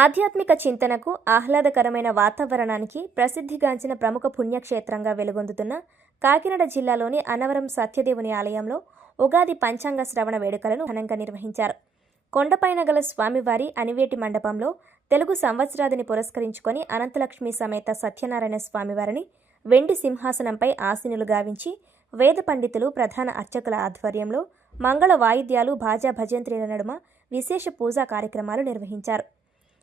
ఆధ్యాత్మిక చింతనకు ఆహ్లాదకరమైన వాతావరణానికి ప్రసిద్ధిగాంచిన ప్రముఖ పుణ్యక్షేత్రంగా వెలుగొందుతున్న కాకినాడ జిల్లాలోని అన్నవరం సత్యదేవుని ఆలయంలో ఉగాది పంచాంగ శ్రవణ వేడుకలను ఘనంగా నిర్వహించారు. కొండపైన గల స్వామివారి అనివేటి మండపంలో తెలుగు సంవత్సరాదిని పురస్కరించుకొని అనంతలక్ష్మి సమేత సత్యనారాయణ స్వామివారిని వెండి సింహాసనంపై ఆసీనులు గావించి వేద పండితులు ప్రధాన అర్చకుల ఆధ్వర్యంలో మంగళ వాయిద్యాలు భాజా భజంత్రీల నడుమ విశేష పూజా కార్యక్రమాలు నిర్వహించారు.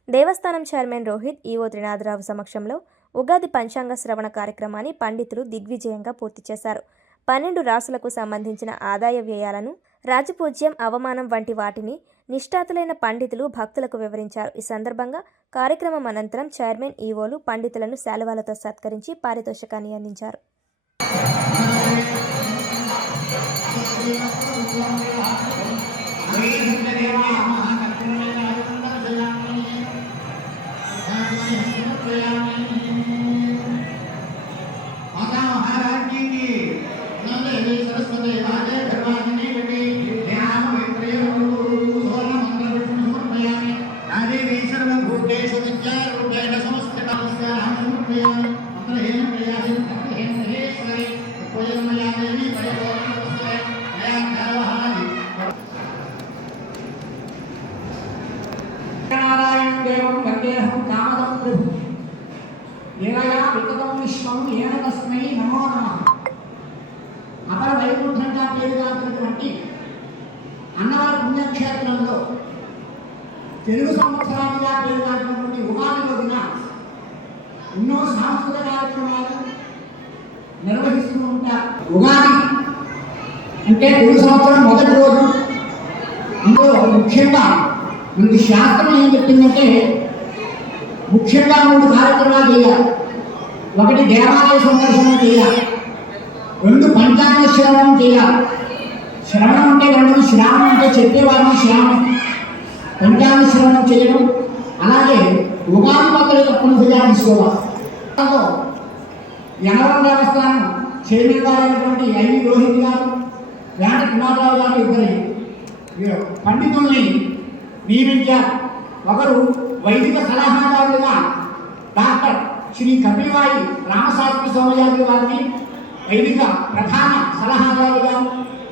దేవస్థానం చైర్మన్ రోహిత్, ఈవో త్రినాథరావు సమక్షంలో ఉగాది పంచాంగ శ్రవణ కార్యక్రమాన్ని పండితులు దిగ్విజయంగా పూర్తి చేశారు. 12 రాసులకు సంబంధించిన ఆదాయ వ్యయాలను, రాజపూజ్యం, అవమానం వంటి వాటిని నిష్ఠాతులైన పండితులు భక్తులకు వివరించారు. ఈ సందర్భంగా కార్యక్రమం అనంతరం చైర్మన్, ఈవోలు పండితులను శాలువాలతో సత్కరించి పారితోషికాన్ని అందించారు. देवं वन्देऽहं कामदं प्रभु देवया विततं विश्वं येन तस्मै नमो नमः. అపర వైకుంఠంగా పేరుగాంచినటువంటి అన్నవరం పుణ్యక్షేత్రంలో తెలుగు సంవత్సరాలుగా పేరుగాంచినటువంటి ఉగాది రోజున ఎన్నో సాంస్కృతిక కార్యక్రమాలు నిర్వహిస్తూ ఉంటారు. ఉగాది అంటే తెలుగు సంవత్సరం మొదటి రోజు. అందులో ముఖ్యంగా మనకి శాస్త్రం ఏం చెప్పిందంటే ముఖ్యంగా 3 కార్యక్రమాలు చేయాలి. ఒకటి దేవాలయ సందర్శనం చేయాలి, 2 పంచాంగ శ్రవణం చేయాలి. శ్రవణం అంటే 2, శ్రావణం అంటే చెప్పేవారిని శ్రావణం, పంచాంగ శ్రవణం చేయడం, అలాగే ఉగాది పత్రిక తప్పనిసరిగా తీసుకోవాలి. అన్నవరం దేవస్థానం చైర్మన్ గారు అయినటువంటి ఐవి రోహిత్ గారు, వేట కుమారరావు గారు ఇద్దరు పండితుల్ని నియమించారు. ఒకరు వైదిక సలహాదారులుగా డాక్టర్ శ్రీ కపివాయి రామశాస్త్రి సోమయాజుల వారిని వైదిక ప్రధాన సలహాదారులుగా,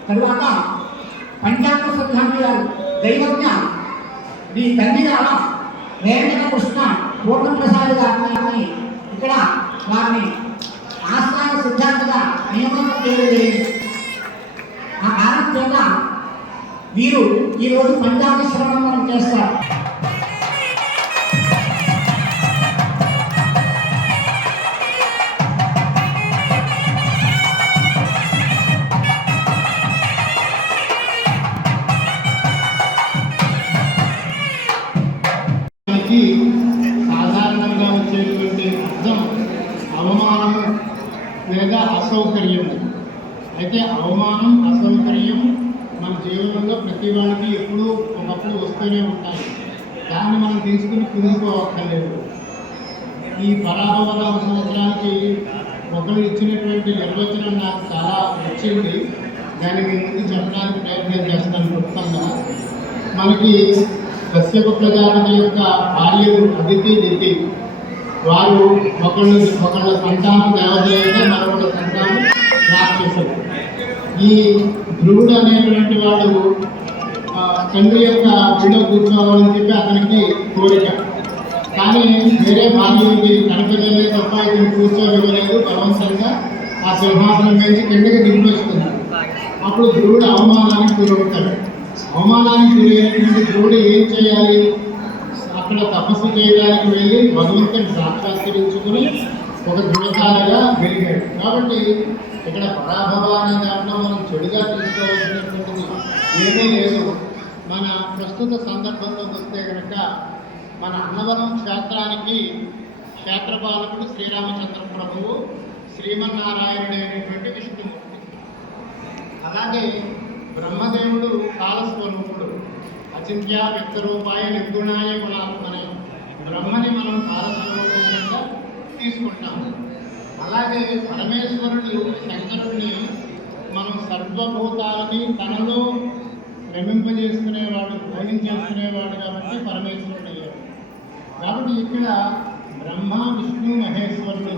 తరువాత పంచాంగ సిద్ధాంతి గారు దైవజ్ఞ శ్రీ తండ్రిగాల వేంకట కృష్ణ పూర్ణప్రసాద్ గారిని ఇక్కడ వారిని ఆస్థాన సిద్ధాంతగా నియమనం చేయలేదు. ఆ కారణం చేత వీరు ఈరోజు పంచాంగ శ్రవణం చేస్తారు. సాధారణంగా వచ్చేటువంటి అర్థం అవమానం లేదా అసౌకర్యం. అయితే అవమానం, అసౌకర్యం మన జీవనంలో ప్రతి వాడికి ఎప్పుడూ ఒకప్పుడు వస్తూనే ఉంటాయి. దాన్ని మనం తీసుకుని కుంగిపోవక్కర్లేదు. ఈ పరాభవ సంవత్సరానికి ఒకరు ఇచ్చినటువంటి నిర్వచనం నాకు చాలా నచ్చింది. దాన్ని మీ ముందు చెప్పడానికి ప్రయత్నం చేస్తాను. క్లుప్తంగా మనకి కశ్యప ప్రజాపతి యొక్క భార్యలు అదితి, దితి, వారు ఒకళ్ళ సంతానం దేవదేవత, మరొకళ్ళ సంతానం రాక్షసులు. ఈ ధ్రువుడు అనేటువంటి వాడు తండ్రి యొక్క గుడిలో కూర్చోవాలని చెప్పి అతనికి కోరిక. కానీ వేరే భార్యకి కనపడలే తప్ప ఇతను కూర్చోనివ్వలేదు. బలవంతంగా ఆ సింహాసనం నుంచి కిందకి దింపేస్తున్నారు. అప్పుడు ధ్రువుడు అవమానానికి గురవుతాడు. అవమానానికి గురైనటువంటి ధ్రువుడు ఏం చేయాలి? అక్కడ తపస్సు చేయడానికి వెళ్ళి భగవంతుని సాక్షాత్కరించుకుని ఒక దృఢకాలగా వెలిగాడు. కాబట్టి ఇక్కడ పరాభవ అనే దాంట్లో మనం చెడుగా తీసుకోవాల్సినటువంటిది ఏమీ లేదు. మన ప్రస్తుత సందర్భంలోకి వస్తే కనుక మన అన్నవరం క్షేత్రానికి క్షేత్రపాలకుడు శ్రీరామచంద్ర ప్రభువు, శ్రీమన్నారాయణుడు అయినటువంటి విష్ణుమూర్తి. అలాగే బ్రహ్మదేవుడు కాలస్వరూపుడు, అచింత్య వ్యక్తరూపాయ నిర్గుణాయ గుణాత్మనే. బ్రహ్మని మనం కాలస్వరూపంగా తీసుకుంటాము. అలాగే పరమేశ్వరుడు శంకరుడిని మనం సర్వభూతాలని తనలో రమింపజేసుకునేవాడు, భోజనం చేసుకునేవాడు కాబట్టి పరమేశ్వరుడు అయ్యాడు. కాబట్టి ఇక్కడ బ్రహ్మ విష్ణు మహేశ్వరుడు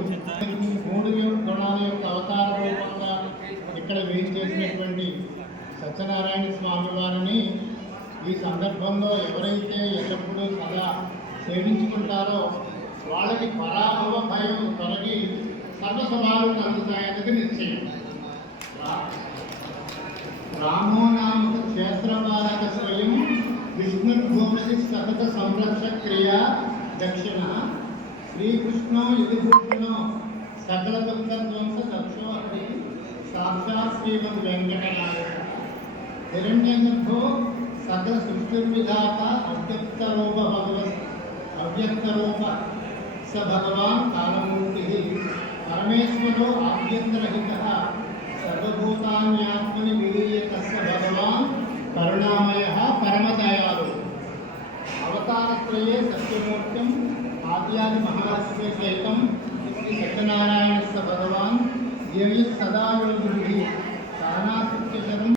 మూడు గుణాల యొక్క అవతార రూపంగా ఇక్కడ వేయించేసినటువంటి సత్యనారాయణ స్వామి వారిని ఈ సందర్భంలో ఎవరైతే ఎల్లప్పుడూ సదా సేవించుకుంటారో వాళ్ళకి పరాభవ భయం తొలగి సర్వస్వభావాలు అందుతాయన్నది నిశ్చయం. రామో నామ క్షేత్రపాలక స్వయం విష్ణుర్భూమి సతత సంరక్ష క్రియా దక్షిణ శ్రీకృష్ణో యదుభూషణో సకల దుఃఖధ్వంస దక్షో హరి సాక్షాత్ శ్రీమద్ వెంకటనాయక హిరణ్యగర్భో సకల సృష్టిర్విధాత అవ్యక్తరూప భగవత్ అవ్యక్తరూప స భగవాన్ కాలమూర్తి పరమేశ్వరో ఆద్యంతరహిత సర్వభూతాన్యాత్మని విలీయతస్య భగవాన్ కరుణామయ పరమదయాలు అవతారత్రయే సత్యమూర్తిం ఆద్యాది మహాలక్ష్మి సైతం శ్రీ సత్యనారాయణస్య భగవాన్ దేవి సదా యోగిభిః సానాసిత్యశరం